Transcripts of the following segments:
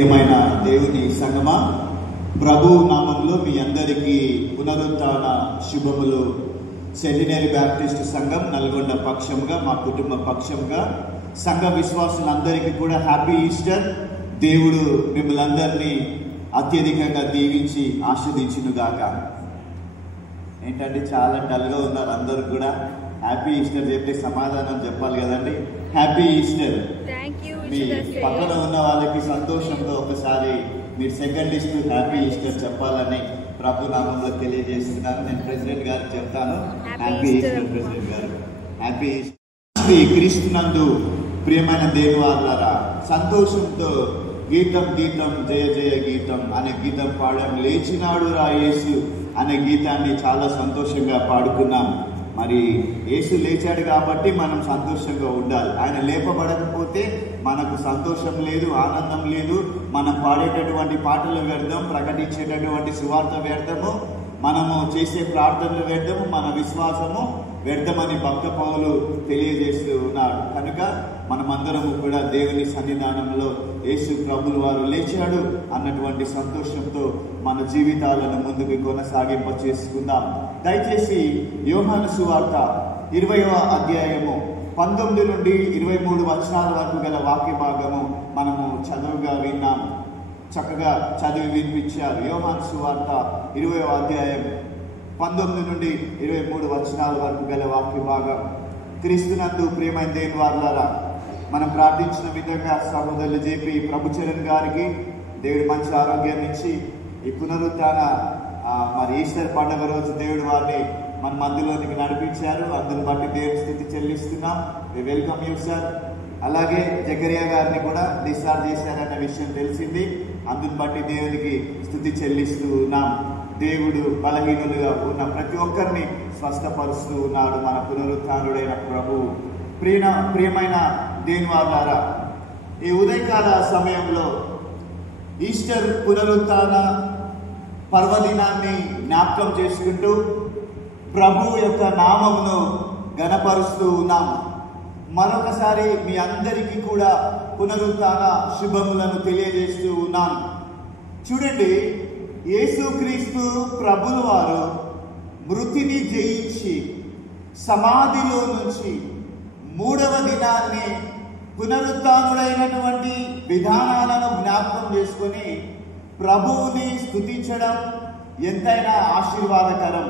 ప్రియమైన దేవుని సంగమా, ప్రభు నామంలో మీ అందరికీ పునరుత్థాన శుభములు. సెంటినరీ బ్యాప్టిస్ట్ సంఘం నల్గొండ పక్షంగా, మా కుటుంబ పక్షంగా సంఘ విశ్వాసులందరికీ కూడా హ్యాపీ ఈస్టర్. దేవుడు మిమ్మల్ని అందరినీ అత్యధికంగా దీవించి ఆస్వాదించునుగాక. ఏంటంటే చాలా డల్గా ఉన్నారు అందరూ కూడా. హ్యాపీ ఈస్టర్ చెప్తే సమాధానం చెప్పాలి కదండి. Happy Easter. మీ పక్కన ఉన్న వాళ్ళకి సంతోషంతో ఒకసారి మీరు సెకండ్ ఇస్తూ హ్యాపీ ఈస్టర్ చెప్పాలని ప్రభు నామంలో తెలియజేస్తున్నాను. నేను ప్రెసిడెంట్ గారికి చెప్తాను. హ్యాపీ ఈస్టర్ ప్రెసిడెంట్ గారు. Happy Easter. క్రీస్తునందు ప్రియమైన దేవులారా, సంతోషంతో గీతం గీతం జయ జయ గీతం అనే గీతం పాడాం. లేచినాడు రా యేసు అనే గీతాన్ని చాలా సంతోషంగా పాడుకున్నాం. మరి యేసు లేచాడు కాబట్టి మనం సంతోషంగా ఉండాలి. ఆయన లేపబడకపోతే మనకు సంతోషం లేదు, ఆనందం లేదు. మనం పాడేటటువంటి పాటలు వ్యర్థం, ప్రకటించేటటువంటి సువార్త వ్యర్థము, మనము చేసే ప్రార్థనలు వ్యర్థము, మన విశ్వాసము వ్యర్థమని భక్త పౌలు తెలియజేస్తూ ఉన్నాడు. కనుక మనమందరము కూడా దేవుని సన్నిధానంలో యేసు ప్రభులు వారు లేచాడు అన్నటువంటి సంతోషంతో మన జీవితాలను ముందుకు కొనసాగింప చేసుకుందాం. దయచేసి యోహాను సువార్త 20వ అధ్యాయము 19 నుండి 23 వచనాల వరకు గల వాక్య భాగము మనము చదువుగా విన్నాం. చక్కగా చదివి వినిపించారు. యోహాను సువార్త 20వ అధ్యాయం 19 నుండి 23 వచనాల వరకు గల వాక్య భాగం. క్రీస్తునందు ప్రియమైన దేవుని వారలారా, మనం ప్రార్థించిన విధంగా సహోదరులు జేపీ ప్రభుచరణ్ గారికి దేవుడు మంచి ఆరోగ్యాన్ని ఇచ్చి ఈ పునరుత్థాన మరి ఈస్టర్ పండుగ రోజు దేవుడు వారిని మన మధ్యలోనికి నడిపించారు. అందుని బట్టి దేవుని స్థితి చెల్లిస్తున్నాం. Welcome you sir. అలాగే జకరియా గారిని కూడా డిశ్చార్జ్ చేశారన్న విషయం తెలిసింది. అందుని బట్టి దేవునికి స్థుతి చెల్లిస్తూ ఉన్నాం. దేవుడు బలహీనులుగా ఉన్న ప్రతి ఒక్కరిని స్వస్థపరుస్తూ ఉన్నాడు మన పునరుత్థానుడైన ప్రభువు. ప్రియమైన దేవుని వారలారా, ఈ ఉదయకాల సమయంలో ఈస్టర్ పునరుత్థాన పర్వదినాన్ని జ్ఞాపకం చేసుకుంటూ ప్రభువు యొక్క నామమును ఘనపరుస్తూ ఉన్నాం. మరొకసారి మీ అందరికీ కూడా పునరుత్థాన శుభములను తెలియజేస్తూ ఉన్నాను. చూడండి, యేసుక్రీస్తు ప్రభుల వారు మృతిని జయించి సమాధిలో నుంచి 3వ దినాన్ని పునరుత్థానుడైనటువంటి విధానాలను జ్ఞాపకం చేసుకొని ప్రభువుని స్తుతించడం ఎంతైనా ఆశీర్వాదకరం.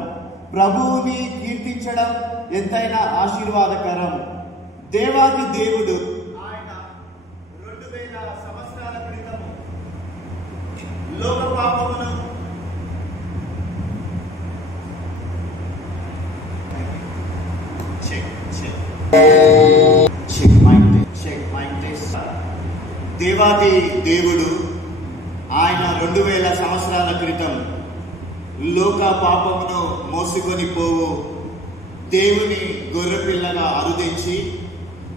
ప్రభువుని కీర్తించడం ఎంతైనా ఆశీర్వాదకరం. దేవాది దేవుడు ఆయన 2000 సంవత్సరాల క్రితం లోక పాపమును దేవాది దేవుడు ఆయన 2000 సంవత్సరాల క్రితం లోక పాపమును మోసుకొని పోవు దేవుని గొర్రెపిల్లగా అరుదించి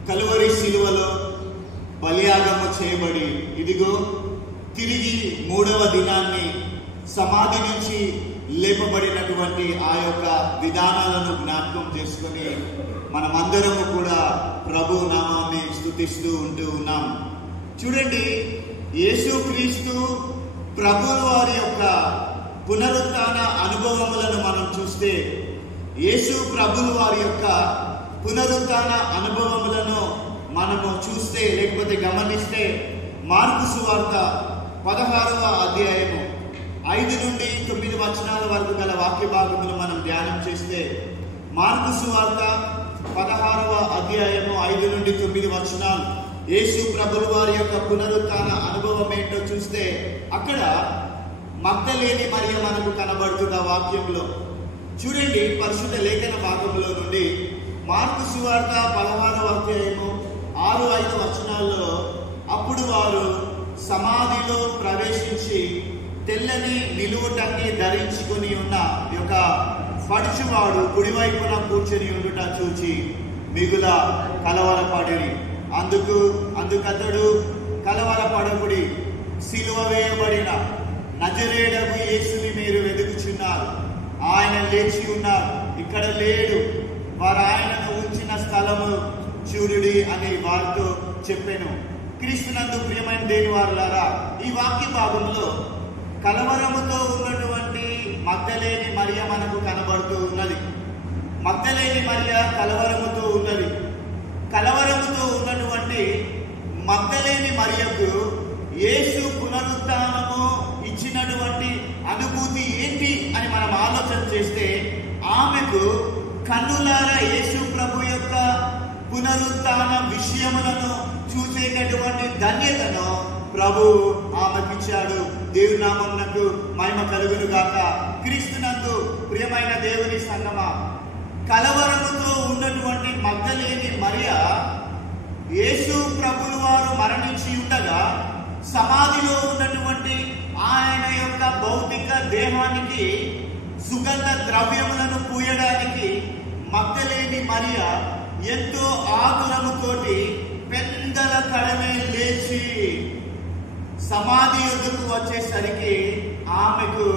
కలువరి శిలువలో బలియాగము చేయబడి ఇదిగో తిరిగి 3వ దినాన్ని సమాధి నుంచి లేపబడినటువంటి ఆ యొక్క విధానాలను జ్ఞాపకం చేసుకొని మనమందరము కూడా ప్రభు నామాన్ని స్తుతిస్తూ ఉంటూ ఉన్నాం. చూడండి, యేసుక్రీస్తు ప్రభుల వారి యొక్క పునరుత్థాన అనుభవములను మనం చూస్తే, యేసు ప్రభుల వారి యొక్క పునరుత్థాన అనుభవములను మనము చూస్తే లేకపోతే గమనిస్తే, మార్కు సువార్త 16వ అధ్యాయము 5 నుండి 9 వచనాల వరకు గల వాక్య భాగములు మనం ధ్యానం చేస్తే, మార్కు సువార్త 16వ అధ్యాయము 5 నుండి 9 వచనాలు యేసు ప్రభుల వారి యొక్క పునరుత్థాన అనుభవం ఏంటో చూస్తే, అక్కడ మగ్దలేని మరియ మనకు కనబడుతున్న వాక్యంలో చూడండి. పరిశుద్ధ లేఖన భాగంలో నుండి మార్కు సువార్త 16వ అధ్యాయము 6-5 వచనాల్లో, అప్పుడు వారు సమాధిలో ప్రవేశించి తెల్లని నిలువుటంగి ధరించుకొని ఉన్న యొక్క పడుచువాడు కుడివైపున కూర్చొని ఉండుట చూచి మిగుల కలవరపడిరి. అందుకతడు కలవరపడకుడి, సిలువ వేయబడిన నజరేయుడగు యేసుని మీరు వెతుకుచున్నారు. ఆయన లేచి ఉన్నారు, ఇక్కడ లేడు. వారు ఆయనను ఉంచిన స్థలము చూడుడి అని వారితో చెప్పెను. క్రీస్తునందు ప్రియమైన దేవుని వారలారా, ఈ వాక్య భాగంలో కలవరముతో ఉన్నటువంటి మగ్దలేని మరియ మనకు కనబడుతూ ఉన్నది. మగ్దలేని మరియ కలవరముతో ఉన్నది. కలవరముతో ఉన్నటువంటి మగ్దలేని మరియకు యేసు పునరుత్థానము ఇచ్చినటువంటి అనుభూతి ఏంటి అని మనం ఆలోచన చేస్తే, ఆమెకు కన్నులారా యేసు ప్రభు యొక్క పునరుత్థాన విషయములను చూసేటటువంటి ధన్యతను ప్రభు ఆమెకిచ్చాడు. దేవుని నామమునకు మహిమ కలుగును గాక. క్రీస్తునందు ప్రియమైన దేవుని సంగమా, కలవరముతో ఉన్నటువంటి మగ్దలేని మరియ యేసు ప్రభువు వారు మరణించి ఉండగా సమాధిలో ఉన్నటువంటి ఆయన యొక్క భౌతిక దేహానికి సుగంధ ద్రవ్యములను పూయడానికి మగ్దలేని మరియ ఎంతో ఆతురముతోటి పెద్దల కడమే లేచి సమాధి యొద్దకు వచ్చేసరికి ఆమెకు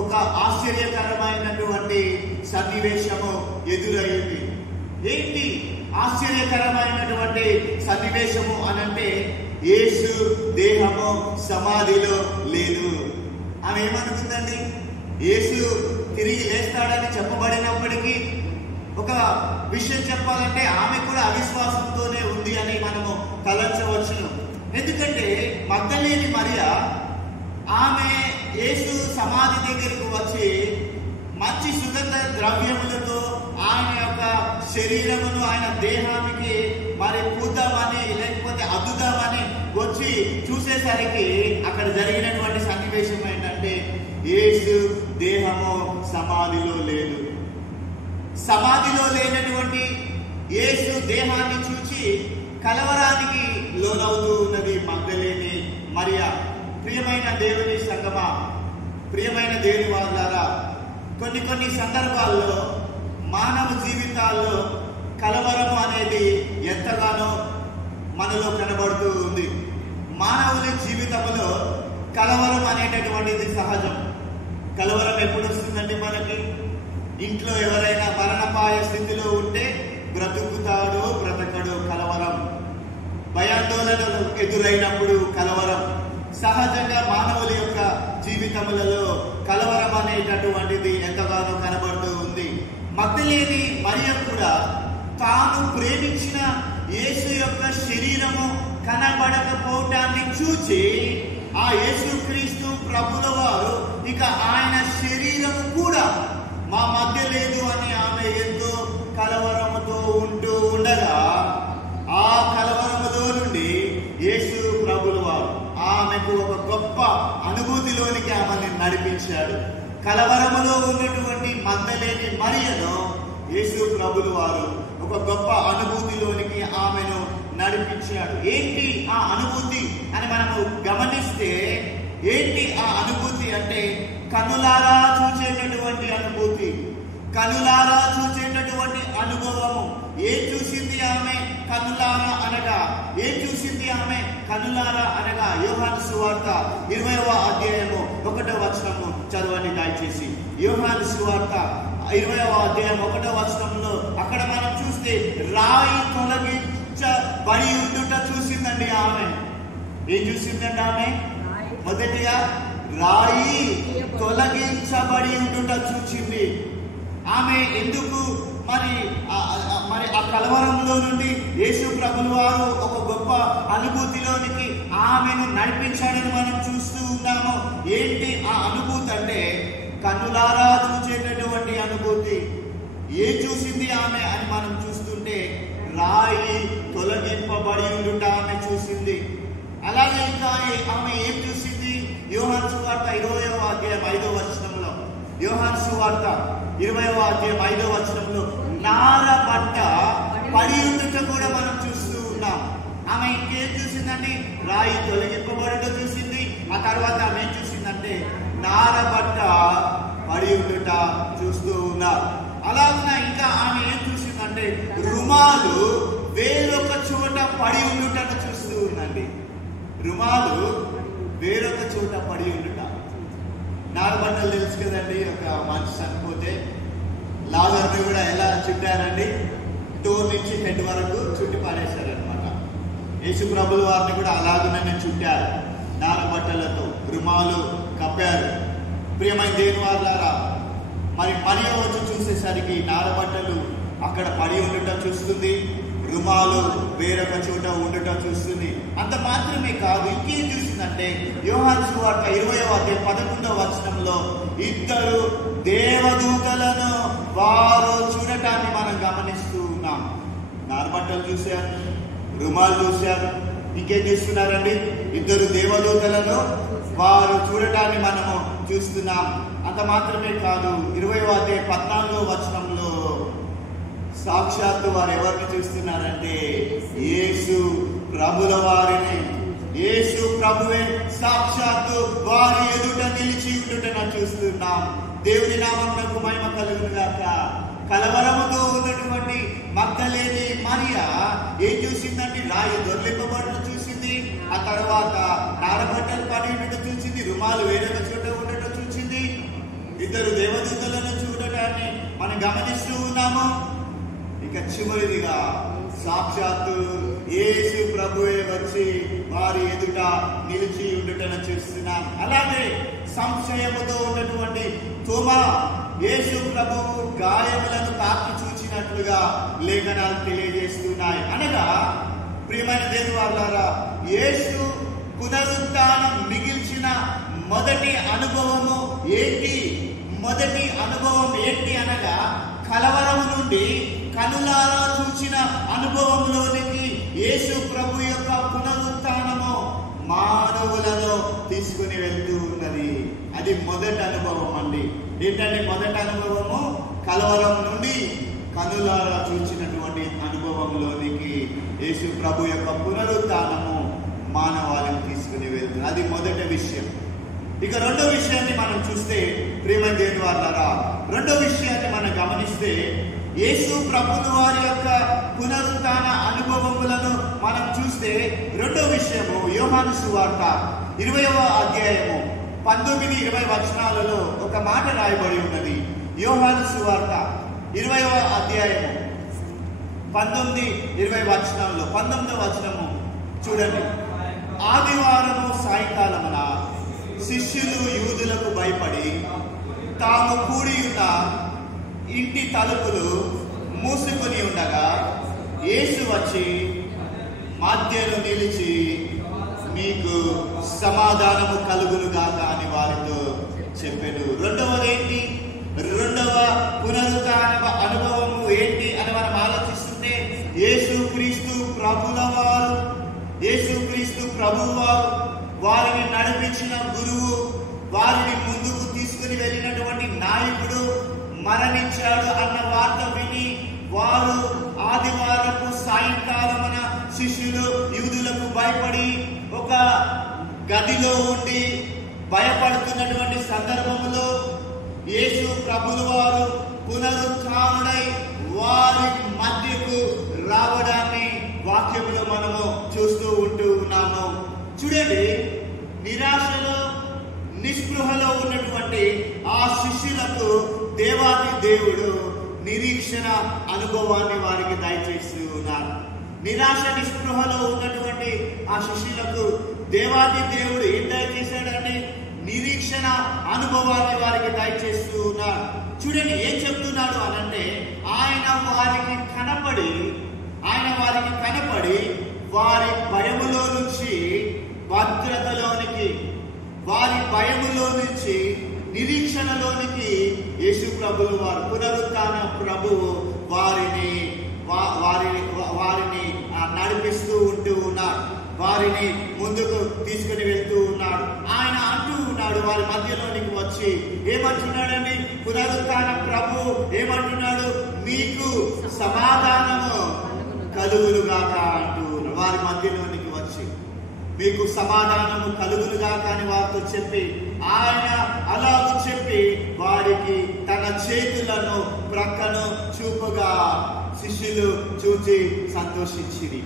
ఒక ఆశ్చర్యకరమైనటువంటి సన్నివేశము ఎదురయ్యింది. ఏంటి ఆశ్చర్యకరమైనటువంటి సన్నివేశము అనంటే, యేసు దేహము సమాధిలో లేదు. ఆమె ఏమనుకుందండి? యేసు తిరిగి లేస్తాడని చెప్పబడినప్పటికీ ఒక విషయం చెప్పాలంటే ఆమె కూడా అవిశ్వాసంతోనే ఉంది అని మనము తలంచవచ్చును. ఎందుకంటే మగ్దలేని మరియ ఆమె యేసు సమాధి దగ్గరకు వచ్చి మంచి సుగంధ ద్రవ్యములతో ఆయన యొక్క శరీరమును, ఆయన దేహానికి మరి పూద్దామని లేకపోతే అద్దుదామని వచ్చి చూసేసరికి అక్కడ జరిగినటువంటి సన్నివేశం ఏంటంటే, యేసు దేహము సమాధిలో లేదు. సమాధిలో లేనటువంటి యేసు దేహాన్ని చూచి కలవరానికి లోనవుతూ ఉన్నది మగ్దలేని మరియ. ప్రియమైన దేవుని సంగమా, ప్రియమైన దేవుని వారలారా, కొన్ని సందర్భాల్లో మానవ జీవితాల్లో కలవరం అనేది ఎంతగానో మనలో కనబడుతూ ఉంది. మానవుని జీవితంలో కలవరం అనేటటువంటిది సహజం. కలవరం ఎప్పుడు వస్తుందండి మనకి? ఇంట్లో ఎవరైనా మరణపాయ స్థితిలో ఉంటే బ్రతుకుతాడో బ్రతకడో కలవరం. భయాందోళనలు ఎదురైనప్పుడు కలవరం. సహజంగా మానవుల యొక్క జీవితములలో కలవరం అనేటటువంటిది ఎంతగానో కనబడుతూ ఉంది. మగ్దలేని మరియ కూడా తాను ప్రేమించిన యేసు యొక్క శరీరము కనబడకపోవటాన్ని చూచి ఆ యేసుక్రీస్తు ప్రభుల వారు ఇక ఆయన శరీరము కూడా మా మధ్య లేదు అని ఆమె ఎంతో కలవరముతో ఉంటూ ఉండగా, ఆ కలవరములో నుండి యేసు ప్రభుల వారు ఆమెకు ఒక గొప్ప అనుభూతిలోనికి ఆమెను నడిపించాడు. కలవరములో ఉన్నటువంటి మగ్దలేని మరియను యేసు ప్రభుల వారు ఒక గొప్ప అనుభూతిలోనికి ఆమెను నడిపించాడు. ఏంటి ఆ అనుభూతి అని మనము గమనిస్తే, ఏంటి ఆ అనుభూతి అంటే కనులారా చూసేటటువంటి అనుభూతి, కనులారా చూసేటటువంటి అనుభవము. ఏం చూసింది ఆమె కనులారా అనగా? ఏం చూసింది ఆమె కనులారా అనగా? యోహాను సువార్త 20వ అధ్యాయము 1వ వచనము చదవండి దయచేసి. యోహాను సువార్త 20వ అధ్యాయం 1వ వచనంలో అక్కడ మనం చూస్తే రాయి తొలగించబడి ఉండుట చూసిందండి ఆమె. ఏం చూసిందండి ఆమె? మొదటిగా రాయి తొలగించబడి ఉండుట చూసింది ఆమె. ఎందుకు మరి ఆ కలవరంలో నుండి యేసు ప్రభుల వారు ఒక గొప్ప అనుభూతిలోనికి ఆమెను నడిపించాడని మనం చూస్తూ ఉన్నాము. ఏంటి ఆ అనుభూతి అంటే కన్నులారా చూసేటటువంటి అనుభూతి. ఏం చూసింది ఆమె అని మనం చూస్తుంటే రాయి తొలగింపబడి ఉండుట ఆమె చూసింది. అలాగే ఇంకా ఆమె ఏం చూసింది? యోహాను సువార్త 20వ అధ్యాయం 5వ వచనంలో, యోహాను సువార్త 20వ అధ్యాయం 5వ వచనంలో నార బట్ట పడి ఉండుట కూడా మనం చూస్తూ ఉన్నాం. ఆమె ఇంకేం చూసిందండి? రాయి తొలగింపబడుట చూసింది. ఆ తర్వాత ఆమె ఏం చూసిందంటే నార బట్ట పడి ఉండుట చూస్తూ ఉన్నారు. అలాగే ఇంకా ఆమె ఏం చూసిందంటే రుమాలు వేరొక చోట పడి ఉండుటను చూస్తూ ఉందండి. రుమాలు వేరొక చోట పడి ఉండుట. నారబట్టలు తెలుసు కదండి, ఒక మనిషి చనిపోతే లాజర్ని కూడా ఎలా చుట్టారండి? టో నుంచి హెడ్ వరకు చుట్టి పారేశారనమాట. యేసు ప్రభుల వారిని కూడా అలాగనే చుట్టారు, నారబట్టలతో రుమాలు కప్పారు. ప్రియమైన దేవుని వారలారా, మరి మరియ వచ్చి చూసేసరికి నారబట్టలు అక్కడ పడి ఉండటం చూస్తుంది, రుమాలు వేరొక చోట ఉండటం చూస్తుంది. అంత మాత్రమే కాదు, ఇంకేం చూసిందంటే యోహాను సువార్త 20వ అధ్యాయం 11వ వచనంలో ఇద్దరు దేవదూతలను వారు చూడటాన్ని మనం గమనిస్తూ ఉన్నాం. నారబట్టలు చూశారు, రుమాలు చూశారు, ఇంకేం చూస్తున్నారండి? ఇద్దరు దేవదూతలను వారు చూడటాన్ని మనము చూస్తున్నాం. అంత మాత్రమే కాదు, 20వ అధ్యాయం 14వ వచనంలో సాక్షాత్తు వారు ఎవరిని చూస్తున్నారంటే యేసు ప్రభుల వారిని. యేసు ప్రభువే సాక్షాత్తు వారి ఎదుట నిలిచి ఉండుటను చూస్తున్నాం. దేవుని నామమునకు మహిమ కలుగును గాక. కలవరముతో ఉన్నటువంటి మగ్దలేని మరియా ఏం చూసిందండి? రాయి దొర్లింపబడటం చూసింది, ఆ తర్వాత నారబట్టలు పడి ఉండటం చూసింది, రుమాలు వేరొక చోట ఉండటం చూసింది, ఇద్దరు దేవదూతలను చూడటాన్ని మనం గమనిస్తూ ఉన్నాము. ఇక చివరిదిగా సాక్షాత్తు యేసు ప్రభువే వచ్చి వారి ఎదుట నిలిచి ఉండటను చూస్తున్నాం. అలాగే సంశయముతో ఉన్నటువంటి తోమా యేసు ప్రభువు గాయములను తాకి చూచినట్లుగా లేఖనాలు తెలియజేస్తున్నాయి. అనగా ప్రియమైన దేవుని వారలారా, యేసు పునరుత్థానం మిగిల్చిన మొదటి అనుభవము ఏంటి? మొదటి అనుభవం ఏంటి అనగా కలవరం నుండి కనులారా చూచిన అనుభవంలోనికి యేసు ప్రభు యొక్క పునరుత్థానము మానవులను తీసుకుని వెళ్తూ ఉన్నది. అది మొదటి అనుభవం అండి. ఏంటంటే మొదటి అనుభవము కలవరం నుండి కనులారా చూచినటువంటి అనుభవంలోనికి యేసు ప్రభు యొక్క పునరుత్థానము మానవాళిని తీసుకుని వెళ్తుంది. అది మొదటి విషయం. ఇక రెండో విషయాన్ని మనం చూస్తే ప్రియమైన దేవుని వారలారా, రెండో విషయాన్ని మనం గమనిస్తే యేసు ప్రభుల వారి యొక్క పునరుత్థాన అనుభవములను మనం చూస్తే రెండో విషయము యోహాను సువార్త 20వ అధ్యాయము 19-20 వచనాలలో ఒక మాట రాయబడి ఉన్నది. యోహాను సువార్త 20వ అధ్యాయము 19-20 వచనంలో 19వ వచనము చూడండి. ఆదివారము సాయంకాలమున శిష్యులు యూదులకు భయపడి తాము కూడి ఉన్న ఇంటి తలుపులు మూసుకొని ఉండగా యేసు వచ్చి మధ్యలో నిలిచి మీకు సమాధానము కలుగును గాక అని వారితో చెప్పాడు. రెండవది ఏంటి? రెండవ పునరుత్థాన అనుభవము ఏంటి అని మనం ఆలోచిస్తుంటే యేసుక్రీస్తు ప్రభుల వారు, యేసుక్రీస్తు ప్రభువు వారు వారిని నడిపించిన గురువు, వారిని ముందుకు తీసుకుని వెళ్ళినటువంటి నాయకుడు మరణించాడు అన్న వార్త విని వారు ఆదివారపు సాయంకాలమున శిష్యులు యూదులకు భయపడి ఒక గదిలో ఉండి భయపడుతున్నటువంటి సందర్భంలో యేసు ప్రభుల వారు పునరుత్థానుడై వారి మధ్యకు రావడాన్ని వాక్యములో మనము చూస్తూ ఉంటూ ఉన్నాము. చూడండి, నిరాశలో నిస్పృహలో ఉన్నటువంటి ఆ శిష్యులకు దేవాది దేవుడు నిరీక్షణ అనుభవాన్ని వారికి దయచేస్తూ ఉన్నారు. నిరాశ నిస్పృహలో ఉన్నటువంటి ఆ శిష్యులకు దేవాది దేవుడు ఏం దయచేశాడంటే నిరీక్షణ అనుభవాన్ని వారికి దయచేస్తూ ఉన్నారు. చూడండి ఏం చెప్తున్నాడు అనంటే ఆయన వారికి కనపడి వారి భయములో నుంచి భద్రతలోనికి, వారి భయములో నుంచి నిరీక్షణలోనికి యేసు ప్రభువు వారు పునరుత్థాన ప్రభువు వారిని నడిపిస్తూ ఉంటూ ఉన్నాడు. వారిని ముందుకు తీసుకుని వెళ్తూ ఉన్నాడు. ఆయన అంటూ ఉన్నాడు వారి మధ్యలోనికి వచ్చి ఏమంటున్నాడండి? పునరుత్థాన ప్రభువు ఏమంటున్నాడు? మీకు సమాధానము కలుగునుగాక అంటూ వారి మధ్యలోనికి వచ్చి మీకు సమాధానము కలుగునుగాక అని వారితో చెప్పి ఆయన అలాగూ చెప్పి వారికి తన చేతులను ప్రక్కను చూపగా శిష్యులు చూచి సంతోషించిరి.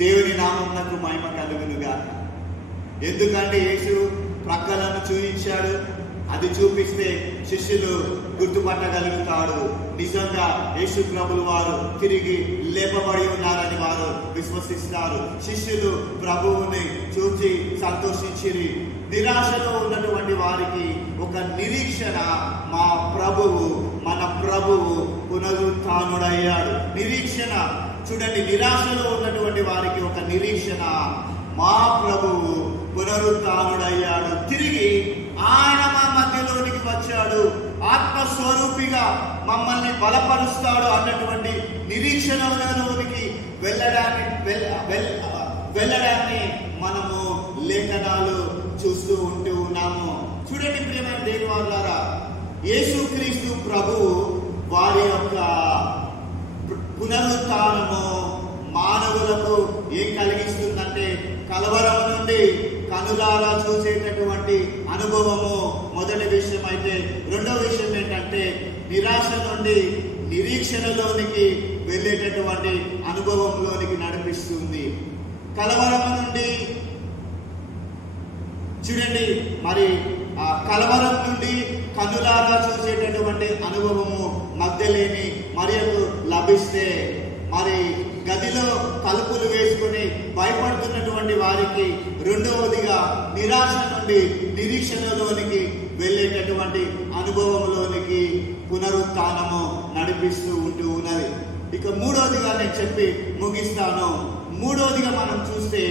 దేవుని నామమునకు మహిమ కలుగునుగాక. ఎందుకంటే యేసు ప్రక్కలను చూపించాడు. అది చూపిస్తే శిష్యులు గుర్తుపట్టగలుగుతాడు. నిజంగా యేసు ప్రభులు వారు తిరిగి లేపబడి ఉన్నారని వారు విశ్వసిస్తారు. శిష్యులు ప్రభువుని చూసి సంతోషించిరి. నిరాశలో ఉన్నటువంటి వారికి ఒక నిరీక్షణ, మా ప్రభువు, మన ప్రభువు పునరుత్థానుడయ్యాడు. నిరీక్షణ చూడండి, నిరాశలో ఉన్నటువంటి వారికి ఒక నిరీక్షణ, మా ప్రభువు పునరుత్థానుడయ్యాడు, తిరిగి ఆయన మా మధ్యలోనికి వచ్చాడు, ఆత్మస్వరూపిగా మమ్మల్ని బలపరుస్తాడు అన్నటువంటి నిరీక్షణలోనికి వెళ్ళడాన్ని మనము లేఖనాలు చూస్తూ ఉన్నాము. చూడండి ప్రియమైన దేవుని వారలారా, యేసుక్రీస్తు ప్రభువు వారి యొక్క పునరుత్థానము మానవులకు ఏం కలిగిస్తుందంటే, కలవరం నుండి కనులారా చూసేటటువంటి అనుభవము మొదటి విషయం అయితే, రెండవ విషయం ఏంటంటే నిరాశ నుండి నిరీక్షణలోనికి వెళ్ళేటటువంటి అనుభవంలోనికి నడిపిస్తుంది. కలవరం నుండి చూడండి, మరి ఆ కలవరం నుండి కనులారా చూసేటటువంటి అనుభవము మగ్ధలేని మరియకు లభిస్తే, మరి గదిలో తలుపులు వేసుకుని భయపడుతున్నటువంటి వారికి రెండవదిగా నిరాశ నుండి నిరీక్షణలోనికి వెళ్ళేటటువంటి అనుభవంలోనికి పునరుత్థానము నడిపిస్తూ ఉన్నది. ఇక మూడవదిగా నేను చెప్పి ముగిస్తాను. మూడవదిగా మనం చూస్తే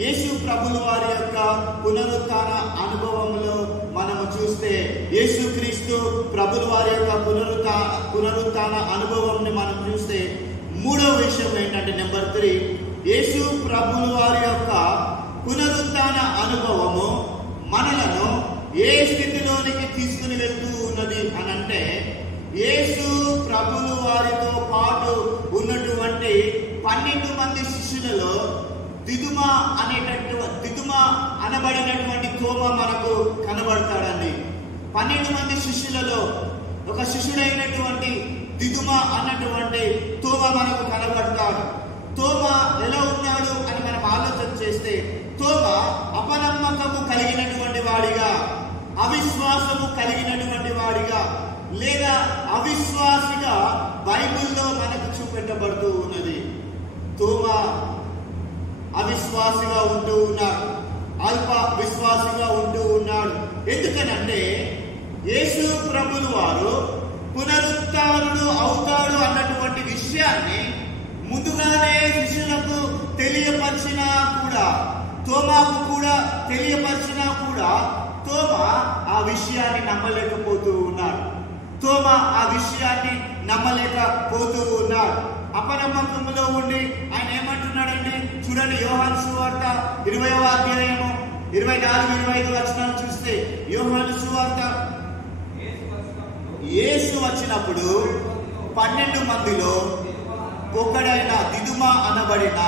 యేసు ప్రభుల వారి యొక్క పునరుత్థాన అనుభవంలో మనము చూస్తే, యేసుక్రీస్తు ప్రభుల వారి యొక్క పునరుత్థాన అనుభవంని మనం చూస్తే మూడవ విషయం ఏంటంటే, నెంబర్ 3, యేసు ప్రభుల వారి యొక్క పునరుత్థాన అనుభవము మనలను ఏ స్థితిలోనికి తీసుకుని వెళ్తూ ఉన్నది అని అంటే, యేసు ప్రభుల వారితో పాటు ఉన్నటువంటి 12 మంది శిష్యులలో దిదుమ అనబడినటువంటి తోమ మనకు కనబడతాడండి. 12 మంది శిష్యులలో ఒక శిష్యుడైనటువంటి దిదుమ అన్నటువంటి తోమ మనకు కనబడతాడు. తోమ ఎలా ఉన్నాడు అని మనం ఆలోచన చేస్తే, తోమ అపనమ్మకము కలిగినటువంటి వాడిగా, అవిశ్వాసము కలిగినటువంటి వాడిగా, లేదా అవిశ్వాసిగా బైబిల్లో మనకు చూపెట్టబడుతూ ఉన్నది. తోమ అవిశ్వాసిగా ఉంటూ ఉన్నాడు, అల్ప విశ్వాసిగా ఉంటూ ఉన్నాడు. ఎందుకనంటే యేసు ప్రభులు వారు పునరుత్థానుడు అవుతాడు అన్నటువంటి విషయాన్ని ముందుగానే శిష్యులకు తెలియపరిచినా కూడా, తోమాకు కూడా తెలియపరిచినా కూడా, తోమ ఆ విషయాన్ని నమ్మలేకపోతూ ఉన్నాడు. తోమ ఆ విషయాన్ని నమ్మలేకపోతూ ఉన్నాడు. అపనమ్మకంలో ఉండి ఆయన ఏమంటున్నాడండి, చూడండి యోహాను సువార్త 20వ అధ్యాయము 24-25 వచనాలు చూస్తే, యోహాను సువార్త యేసు వచ్చినప్పుడు 12 మందిలో ఒకడైన దిదుమ అనబడిన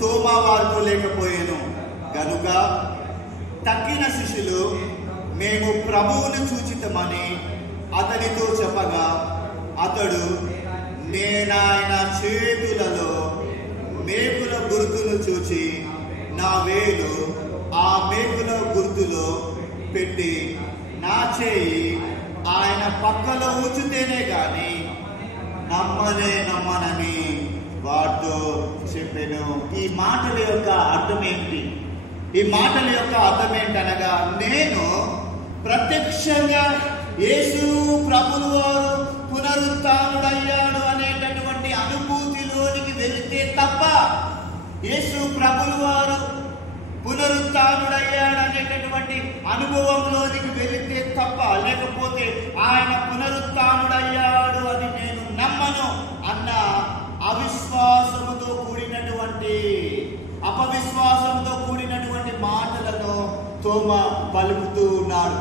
తోమా వారితో లేకపోయాను గనుక తక్కిన శిష్యులు మేము ప్రభువును చూచితమని అతనితో చెప్పగా, అతడు నేనాయన చేతులలో మేకుల గుర్తును చూచి నా వేలు ఆ మేకుల గుర్తులో పెట్టి నా చేయి ఆయన పక్కలో ఉంచితేనే గాని నమ్మనని వారితో చెప్పాను. ఈ మాటల యొక్క అర్థం ఏంటి? ఈ మాటల యొక్క అర్థం ఏంటనగా, నేను ప్రత్యక్షంగా యేసు ప్రభువు వారు పునరుత్థానుడయ్యాడు అనేటటువంటి అనుభూతిలోనికి వెళితే తప్ప, యేసు ప్రభువు వారు పునరుత్థానుడయ్యాడు అనేటటువంటి అనుభవంలోనికి వెళితే తప్ప, లేకపోతే ఆయన పునరుత్థానుడయ్యాడు అని నేను నమ్మను అన్న అవిశ్వాసముతో కూడినటువంటి, అపవిశ్వాసంతో కూడినటువంటి మాటలను తోమ పలుకుతూ ఉన్నాడు.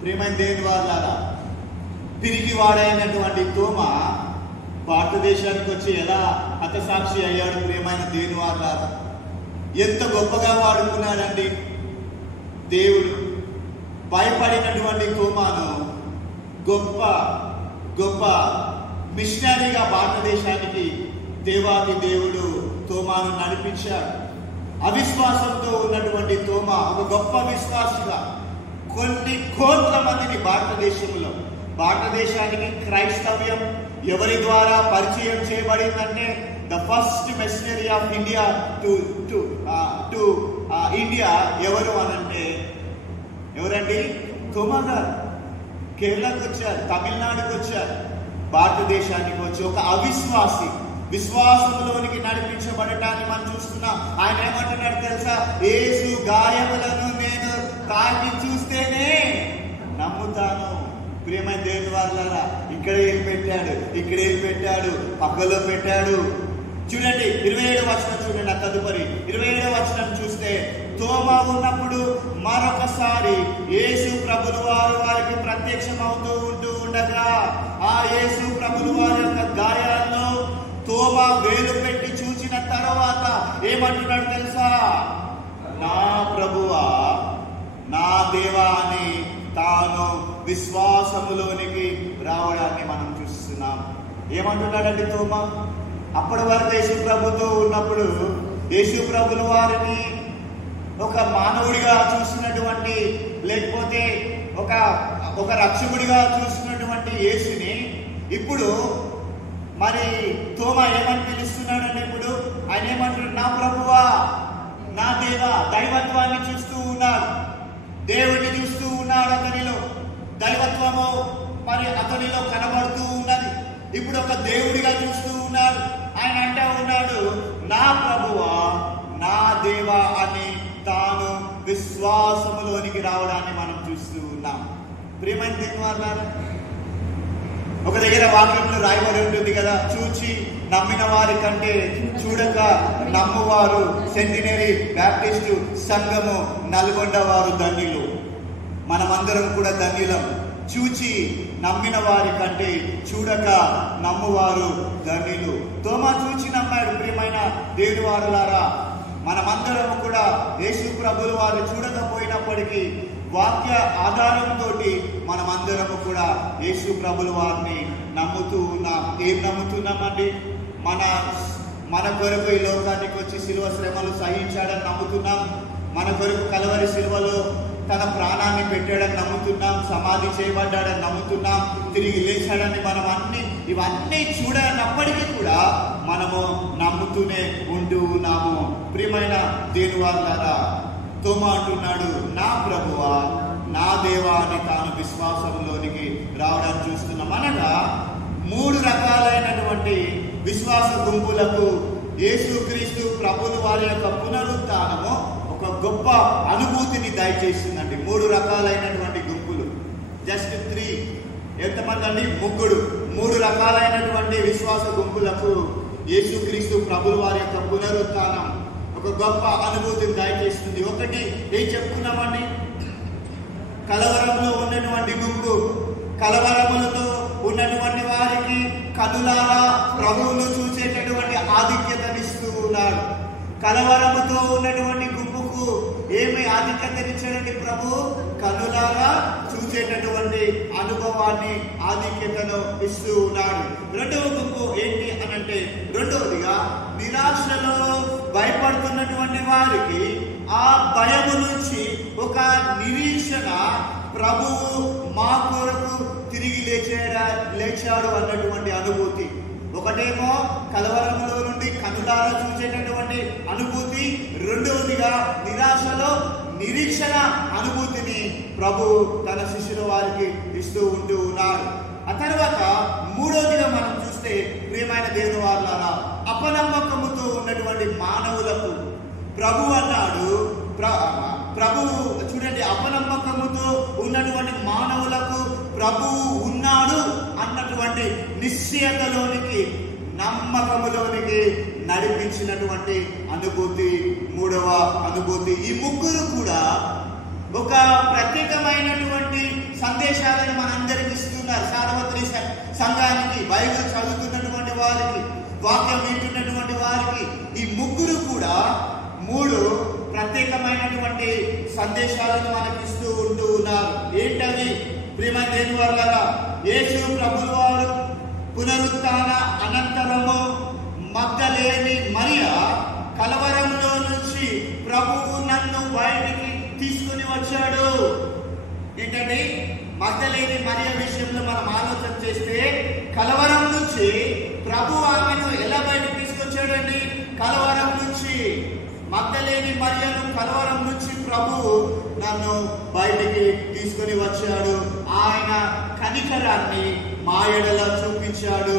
ప్రియమైన దేవుని వారలారా, తిరిగి వాడైనటువంటి తోమ భారతదేశానికి వచ్చి ఎలా హతసాక్షి అయ్యాడు? ప్రియమైన దేవుని వారలారా, ఎంత గొప్పగా వాడుకున్నాడండి దేవుడు. భయపడినటువంటి తోమాను గొప్ప గొప్ప మిషనరీగా భారతదేశానికి దేవాది దేవుడు తోమాను నడిపించాడు. అవిశ్వాసంతో ఉన్నటువంటి తోమ గొప్ప విశ్వాసిగా కొన్ని కోట్ల మందిని భారతదేశానికి క్రైస్తవ్యం ఎవరి ద్వారా పరిచయం చేయబడిందంటే the first missionary of India to India ఎవరు అనంటే ఎవరండి? తోమా గారు. కేరళకు వచ్చారు, తమిళనాడుకు వచ్చారు, భారతదేశానికి వచ్చి ఒక అవిశ్వాసి విశ్వాసంలోనికి నడిపించబడటాన్ని మనం చూస్తున్నాం. ఆయన ఏమంటున్నాడు తెలుసా? యేసు గాయములను నేను తాకి చూస్తేనే నమ్ముతాను. ప్రియమైన దేవుని వారలారా, ఇక్కడ ఏం పెట్టాడు, పక్కలో పెట్టాడు. చూడండి 27వ వచనం చూడండి. ఆ తదుపరి 27వ వచనం చూస్తే, తోమా ఉన్నప్పుడు మరొకసారి యేసు ప్రభులు వారు వారికి ప్రత్యక్షమవుతూ ఉండగా ఆ యేసు ప్రభులు వారి యొక్క గాయాల్లో తోమా వేలు పెట్టి చూసిన తర్వాత ఏమంటున్నాడు తెలుసా? నా ప్రభువా, నా దేవా అని తాను విశ్వాసములోనికి రావడాన్ని మనం చూస్తున్నాం. ఏమంటున్నాడండి తోమా? అప్పటి వరకు యేసు ప్రభుతో ఉన్నప్పుడు యేసు ప్రభుల వారిని ఒక మానవుడిగా చూసినటువంటి, లేకపోతే ఒక రక్షకుడిగా చూసినటువంటి యేసుని ఇప్పుడు మరి తోమా ఏమని పిలుస్తున్నాడండి? ఇప్పుడు ఆయన ఏమంటున్నాడు? నా ప్రభువా, నా దేవా. దైవత్వాన్ని చూస్తూ ఉన్నాడు, దేవుడిని చూస్తూ ఉన్నాడు. అతనిలో దైవత్వము మరి అతనిలో కనబడుతూ ఉన్నది. ఇప్పుడు ఒక దేవుడిగా చూస్తూ ఉన్నాడు. ఆయన అంటూ ఉన్నాడు, నా ప్రభువా, నా దేవా అని తాను విశ్వాసములోనికి రావడాన్ని మనం చూస్తూ ఉన్నాం. ప్రియమైన దేవుని వారలారా, ఒక దగ్గర వాక్యంలో రాయబడి ఉంటుంది కదా, చూచి నమ్మిన వారి కంటే చూడక నమ్మువారు సెంటినరీ బ్యాప్టిస్టు సంఘము నల్గొండ వారు ధన్యులు. మనమందరం కూడా ధన్యులం. చూచి నమ్మిన వారి కంటే చూడక నమ్మువారు ధన్యులు. తోమా చూచి నమ్మాడు. ప్రియమైన దేవుని వారలారా, మనమందరం కూడా యేసు ప్రభుల వారు చూడకపోయినప్పటికీ వాక్య ఆధారంతో మనమందరము కూడా యేసు ప్రభుల వారిని నమ్ముతూ ఉన్నాం. ఏం నమ్ముతున్నామండి? మన కొరకు ఈ లోకానికి వచ్చి శిలువ శ్రమలు సహించాడని నమ్ముతున్నాం. మన కొరకు కలవరి శిలువలో తన ప్రాణాన్ని పెట్టాడని నమ్ముతున్నాం. సమాధి చేయబడ్డాడని నమ్ముతున్నాం. తిరిగి లేచాడని మనం ఇవన్నీ చూడనప్పటికీ కూడా మనము నమ్ముతూనే ఉంటూ ఉన్నాము. ప్రియమైన దేవుని వారలారా, తోమా అంటున్నాడు, నా ప్రభువా, నా దేవా అని తాను విశ్వాసంలోనికి రావడం చూస్తున్నాం. అనగా 3 రకాలైనటువంటి విశ్వాస గుంపులకు యేసుక్రీస్తు ప్రభులు వారి యొక్క పునరుత్థానము ఒక గొప్ప అనుభూతిని దయచేస్తుందండి. 3 రకాలైనటువంటి గుంపులు. జస్ట్ 3. ఎంతమంది అండి? 3. 3 రకాలైనటువంటి విశ్వాస గుంపులకు యేసుక్రీస్తు ప్రభులు వారి యొక్క పునరుత్థానం ఒక గొప్ప అనుభూతిని దయచేస్తుంది. ఒకటి ఏం చెప్పుకున్నామండి? కలవరంలో ఉన్నటువంటి గుంపు. కలవరములతో ఉన్నటువంటి వారికి కనులారా ప్రభువును చూసేటటువంటి ఆధిక్యతనిస్తూ ఉన్నాడు. కలవరముతో ఉన్నటువంటి గుంపుకు ఏమి ఆధిక్యతనిచ్చాడండి ప్రభు? కనులారా చూసేటటువంటి అనుభవాన్ని, ఆధిక్యతను ఇస్తూ ఉన్నాడు. రెండవ గుంపు ఏంటి అనంటే, రెండవదిగా నిరాశలో భయపడుతున్నటువంటి వారికి ఆ భయము నుంచి ఒక నిరీక్షణ, ప్రభువు మా కొరకు తిరిగి లేచాడు అన్నటువంటి అనుభూతి. ఒకటేమో కలవరంలో నుండి కనులారా చూసేటటువంటి అనుభూతి, రెండవదిగా నిరాశలో నిరీక్షణ అనుభూతిని ప్రభు తన శిష్యుల వారికి ఇస్తూ ఉంటూ ఉన్నాడు. ఆ తర్వాత మూడవదిగా మనం చూస్తే, ప్రియమైన దేవుని వారలారా, అపనమ్మకముతో ఉన్నటువంటి మానవులకు ప్రభు అన్నాడు, ప్రభువు చూడండి, అపనమ్మకముతో ఉన్నటువంటి మానవులకు ప్రభువు ఉన్నాడు అన్నటువంటి నిశ్చయతలోనికి, నమ్మకములోనికి నడిపించినటువంటి అనుభూతి మూడవ అనుభూతి. ఈ ముగ్గురు కూడా ఒక ప్రత్యేకమైనటువంటి సందేశాలను మనందరికి ఇస్తున్నారు. సార్వత్రి సంఘానికి, బైబిల్ చదువుతున్నటువంటి వారికి, వాక్యం వింటున్నటువంటి వారికి ఈ ముగ్గురు కూడా 3 ప్రత్యేకమైనటువంటి సందేశాలను మనకి ఇస్తూ ఉంటూ ఉన్నారు. ఏంటవి? ప్రియమైన దేవుని వారలారా, యేసు ప్రభుల వారు పునరుత్థాన అనంతరము మగ్దలేని మరియ కలవరంలో నుంచి ప్రభువు నన్ను బయటికి వచ్చాడు. ఏంటండి, మగ్దలేని మరియ విషయంలో మనం ఆలోచన చేస్తే కలవరం నుంచి ప్రభు ఆమెను ఎలా బయటకు తీసుకొచ్చాడండి? కలవరం నుంచి. మగ్దలేని మరియను కలవరం నుంచి ప్రభు నన్ను బయటికి తీసుకొని వచ్చాడు. ఆయన కనికరాన్ని మా ఎడల చూపించాడు.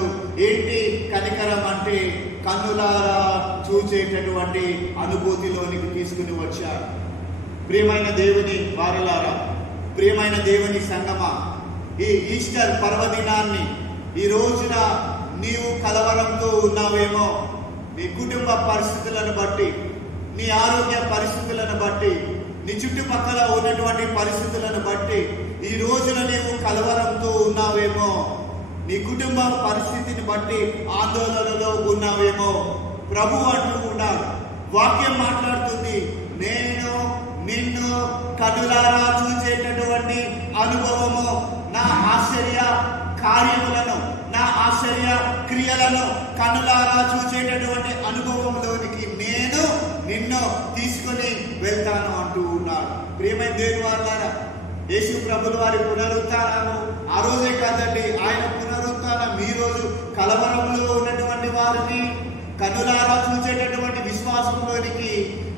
ఏంటి కనికరం అంటే? కన్నులారా చూచేటటువంటి అనుభూతిలోనికి తీసుకుని వచ్చాడు. ప్రియమైన దేవుని వారలారా, ప్రియమైన దేవుని సంగమా, ఈ ఈస్టర్ పర్వదినాన్ని ఈ రోజున నీవు కలవరంతో ఉన్నావేమో. నీ కుటుంబ పరిస్థితులను బట్టి, నీ ఆరోగ్య పరిస్థితులను బట్టి, నీ చుట్టుపక్కల ఉన్నటువంటి పరిస్థితులను బట్టి ఈ రోజున నీవు కలవరంతో ఉన్నావేమో. నీ కుటుంబ పరిస్థితిని బట్టి ఆందోళనలో ఉన్నావేమో. ప్రభు అంటూ ఉన్నాడు, వాక్యం మాట్లాడుతుంది, నేను నిన్ను కన్నులారా చూచేటటువంటి అనుభవము, నా ఆశ్చర్య కార్యములను, నా ఆశ్చర్య క్రియలను కన్నులారా చూచేటటువంటి అనుభవంలోనికి నేను నిన్ను తీసుకొని వెళ్తాను అంటూ ఉన్నాడు. ప్రియమైన దేవుని వారలారా, యేసు ప్రభుల వారి పునరుత్థానము ఆ రోజే కాదండి, ఆయన పునరుత్థానం ఈ రోజు కలవరంలో ఉన్నటువంటి వారిని కన్నులారా చూచేటటువంటి విశ్వాసంలోనికి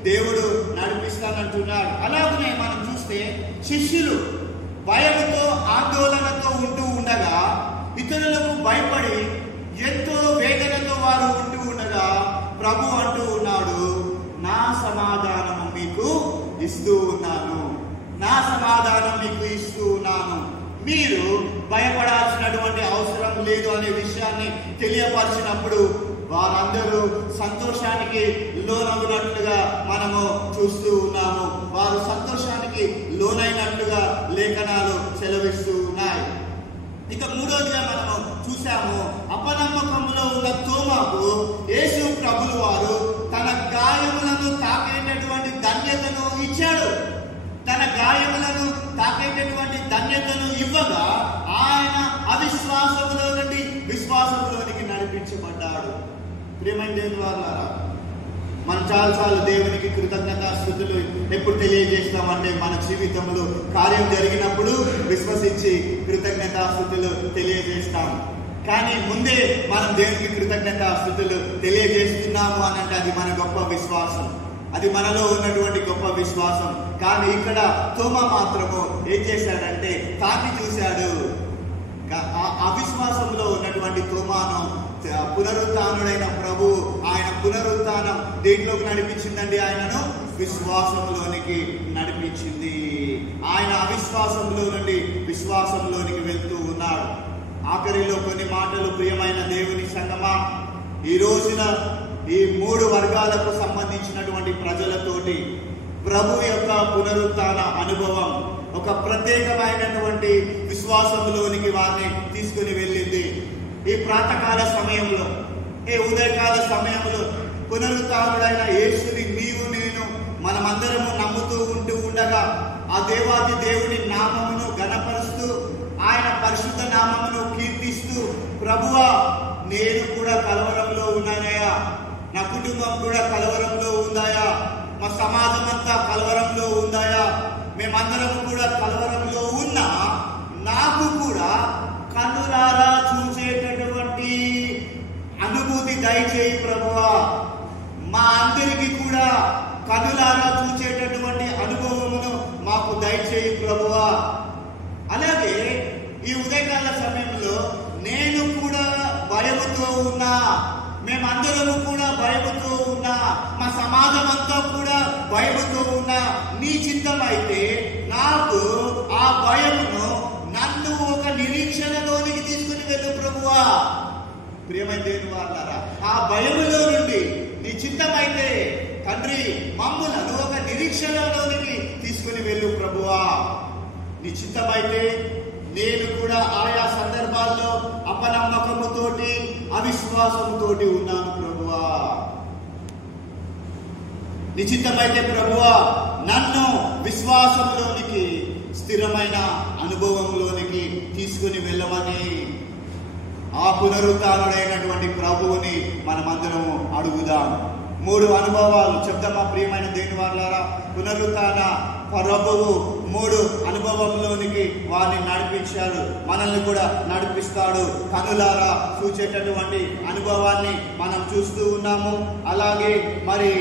దేవుడు నడిపిస్తానంటున్నాడు. అలాగనే మనం చూస్తే శిష్యులు భయంతో ఆందోళనతో ఉంటూ ఉండగా, ఇతరులకు భయపడి ఎంతో వేదనతో వారు ఉంటూ ఉండగా ప్రభు అంటూ ఉన్నాడు, నా సమాధానము మీకు ఇస్తూ ఉన్నాను, నా సమాధానం మీకు ఇస్తూ ఉన్నాను, మీరు భయపడాల్సినటువంటి అవసరం లేదు అనే విషయాన్ని తెలియపరిచినప్పుడు వారందరూ సంతోషానికి లోనవునట్లుగా మనము చూస్తూ ఉన్నాము. వారు సంతోషానికి లోనైనట్లుగా లేఖనాలు సెలవిస్తూ ఉన్నాయి. ఇక మూడోదిగా మనము చూసాము, అపనమ్మకంలో ఉన్న తోమాకు యేసు ప్రభుల వారు తన గాయములను తాకేటటువంటి ధన్యతను ఇచ్చాడు. తన గాయములను తాకేటటువంటి ధన్యతను ఇవ్వగా ఆయన అవిశ్వాసములో నుండి విశ్వాసంలోనికి నడిపించబడ్డాడు. ప్రియమైన దేవుని వారలారా, మనం చాలాసార్లు దేవునికి కృతజ్ఞతాస్తుతులు ఎప్పుడు తెలియజేస్తామంటే మన జీవితంలో కార్యం జరిగినప్పుడు విశ్వసించి కృతజ్ఞతాస్తుతులు తెలియజేస్తాం. కానీ ముందే మనం దేవునికి కృతజ్ఞతాస్తుతులు తెలియజేస్తున్నాము అని అంటే అది మన గొప్ప విశ్వాసం, అది మనలో ఉన్నటువంటి గొప్ప విశ్వాసం. కానీ ఇక్కడ తోమా మాత్రము ఏం చేశాడంటే తాకి చూశాడు. అవిశ్వాసంలో ఉన్నటువంటి తోమాను పునరుత్థానుడైన ప్రభు, ఆయన పునరుత్థానం దేంట్లోకి నడిపించిందండి? ఆయనను విశ్వాసంలోనికి నడిపించింది. ఆయన అవిశ్వాసంలో నుండి విశ్వాసంలోనికి వెళ్తూ ఉన్నాడు. ఆఖరిలో కొన్ని మాటలు, ప్రియమైన దేవుని సంగమా, ఈ రోజున ఈ 3 వర్గాలకు సంబంధించినటువంటి ప్రజలతోటి ప్రభు యొక్క పునరుత్థాన అనుభవం ఒక ప్రత్యేకమైనటువంటి విశ్వాసంలోనికి వారిని తీసుకుని వెళ్ళింది. ఈ ప్రాతకాల సమయంలో, ఈ ఉదయకాల సమయంలో పునరుత్థానుడైన యేసుని నీవు నేను మనమందరము నమ్ముతూ ఉంటూ ఉండగా ఆ దేవాది దేవుని నామమును ఘనపరుస్తూ ఆయన పరిశుద్ధ నామమును కీర్తిస్తూ, ప్రభువా నేను కూడా కలవరంలో ఉన్నానయ్యా, నా కుటుంబం కూడా కలవరంలో ఉందాయా, మా సమాజం అంతా కలవరంలో ఉందాయా, మేమందరం కూడా కలవరంలో ఉన్నా నాకు కూడా కన్నులారా చూసేటటువంటి అనుభూతి దయచేయి ప్రభువా, మా అందరికీ కూడా కన్నులారా చూసేటటువంటి అనుభవమును మాకు దయచేయి ప్రభువా. అలాగే ఈ ఉదయకాల సమయంలో నేను కూడా భయముతో ఉన్నా, మేమందరము కూడా భయముతో ఉన్నా, మా సమాజం అంతా కూడా భయముతో ఉన్నా, నీ చిత్తం అయితే నాకు ఆ భయమును నన్ను ఒక నిరీక్షణలోనికి తీసుకుని వెళ్ళు ప్రభువా. ప్రియమైన దేవుని వారలారా, ఆ భయములో నుండి నీ చిత్తమైతే తండ్రి మమ్ములను ఒక నిరీక్షణలోనికి తీసుకుని వెళ్ళు ప్రభువా. నీ చిత్తమైతే నేను కూడా ఆయా సందర్భాల్లో అపనమ్మకముతోటి అవిశ్వాసముతోటి ఉన్నాను ప్రభువా. నిశ్చితమైతే ప్రభువా నన్ను విశ్వాసంలోనికి, స్థిరమైన అనుభవంలోనికి తీసుకుని వెళ్ళమని ఆ పునరుత్థానుడైనటువంటి ప్రభువుని మనమందరము అడుగుదాం. 3 అనుభవాలు చెప్తామా ప్రియమైన దేవుని వారలారా? పునరుత్థాన ప్రభువు 3 అనుభవంలోనికి వారిని నడిపించారు. మనల్ని కూడా నడిపిస్తాడు. కనులారా చూచేటటువంటి అనుభవాన్ని మనం చూస్తూ ఉన్నాము. అలాగే మరి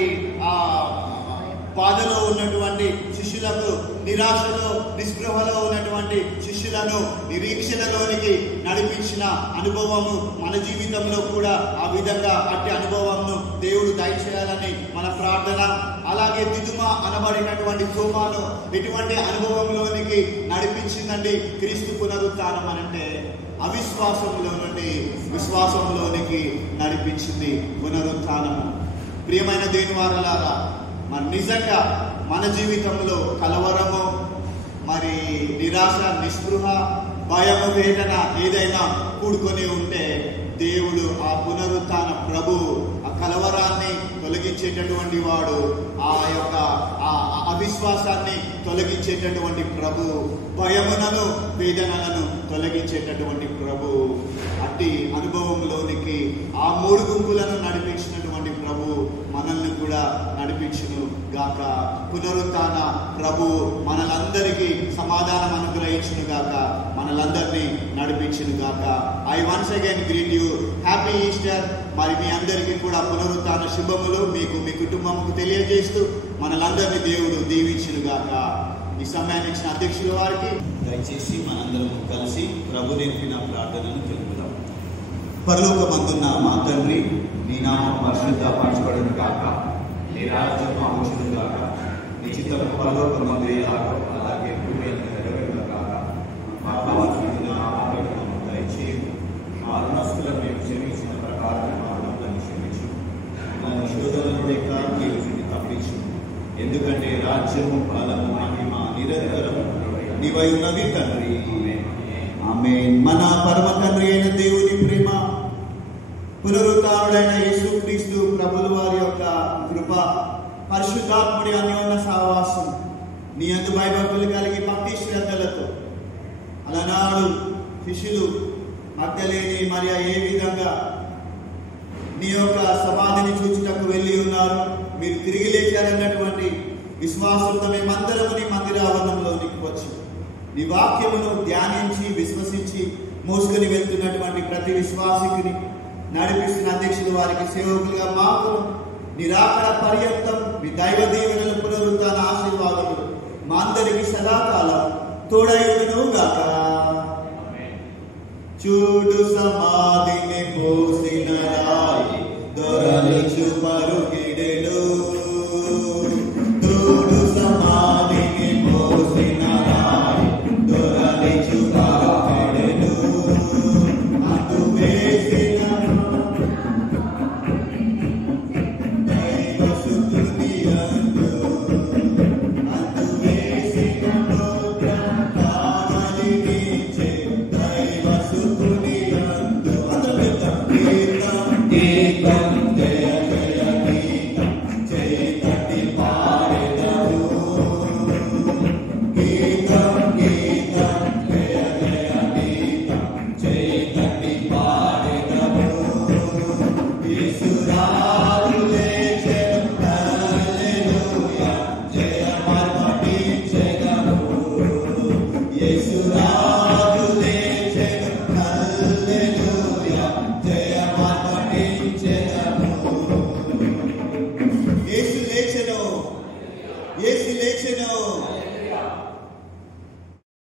బాధలో ఉన్నటువంటి శిష్యులకు, నిరాశలో నిస్పృహలో ఉన్నటువంటి శిష్యులను నిరీక్షణలోనికి నడిపించిన అనుభవము మన జీవితంలో కూడా ఆ విధంగా అట్టి అనుభవంను దేవుడు దయచేయాలని మన ప్రార్థన. అలాగే దిదుమ అనబడినటువంటి తోమాను ఎటువంటి అనుభవంలోనికి నడిపించిందండి క్రీస్తు పునరుత్థానం అనంటే అవిశ్వాసంలో నుండి విశ్వాసంలోనికి నడిపించింది పునరుత్థానము. ప్రియమైన దేవుని వారలారా, మరి నిజంగా మన జీవితంలో కలవరము, మరి నిరాశ, నిస్పృహ, భయము, వేదన ఏదైనా కూడుకొని ఉంటే దేవుడు ఆ పునరుత్థాన ప్రభు ఆ కలవరాన్ని తొలగించేటటువంటి వాడు, ఆ యొక్క అవిశ్వాసాన్ని తొలగించేటటువంటి ప్రభు, భయములను వేదనలను తొలగించేటటువంటి ప్రభు. అట్టి అనుభవంలోనికి ఆ 3 గుంపులను నడిపించినటువంటి ప్రభు మనల్ని కూడా నడిపించును గాక. పునరుత్థాన ప్రభు మనలందరికీ సమాధానం అనుగ్రహించును గాక, మనలందరినీ నడిపించును గాక. I once again greet you, happy Easter. మరి మీ అందరికీ కూడా పునరుత్థాన శుభములు మీకు, మీ కుటుంబంకు తెలియజేస్తూ మనలందరినీ దేవుడు దీవించును గాక. ఈ సమయాన్ని ఇచ్చిన అధ్యక్షుల వారికి దయచేసి మనందరం కలిసి ప్రభు నేర్పిన ప్రార్థనను తెలుపుదాం. పరలోకమందున్న మా తండ్రి, నీ నామం పరిశుద్ధపరచబడును గాక, నీ రాజ్యం వచ్చును గాక, నీ చిత్తము పరలోకమందు ఎలాగో అలాగే భూమి మీద నెరవేరును గాక. మా కావాల్సిన ఆహారము దయచేయము, మా రుణస్తులను మేము క్షమించిన ప్రకారం మా రుణాలను క్షమించు, మా శోధన నుండి తప్పించు. ఎందుకంటే రాజ్యము, బలము, మహిమ నిరంతరం నీవై ఉన్నవి తండ్రి. ఆమేన్. మన పరమ తండ్రి అయిన దేవుని ప్రేమ, పునరుత్థానుడైన యేసుక్రీస్తు ప్రభుల వారి యొక్క కృప, పరిశుద్ధాత్ముడి అన్యోన్య సహవాసం నీ యందు భయభక్తులు కలిగి భక్తి శ్రద్ధలతో అలనాడు శిష్యులు మగ్దలేని మరియ ఏ విధంగా నీ యొక్క సమాధిని చూచుటకు వెళ్ళి ఉన్నారు, మీరు తిరిగి లేచారన్నటువంటి విశ్వాసంతో మేమందరము నీ మందిరావరణంలోనికి వచ్చి నీ వాక్యమును ధ్యానించి విశ్వసించి మోసుకొని వెళ్తున్నటువంటి ప్రతి విశ్వాసికుని నడిపిస్తున్న అధ్యక్షులు వారికి సేవకులుగా మాకు నిరాకడ పర్యంతం మీ దైవ దీవెనలు, పునరుత్థాన ఆశీర్వాదములు మా అందరికి సదాకాలం తోడైయును గాక. చూడు సమాధిని పోసిన రాయి దొరలుచు పరుగే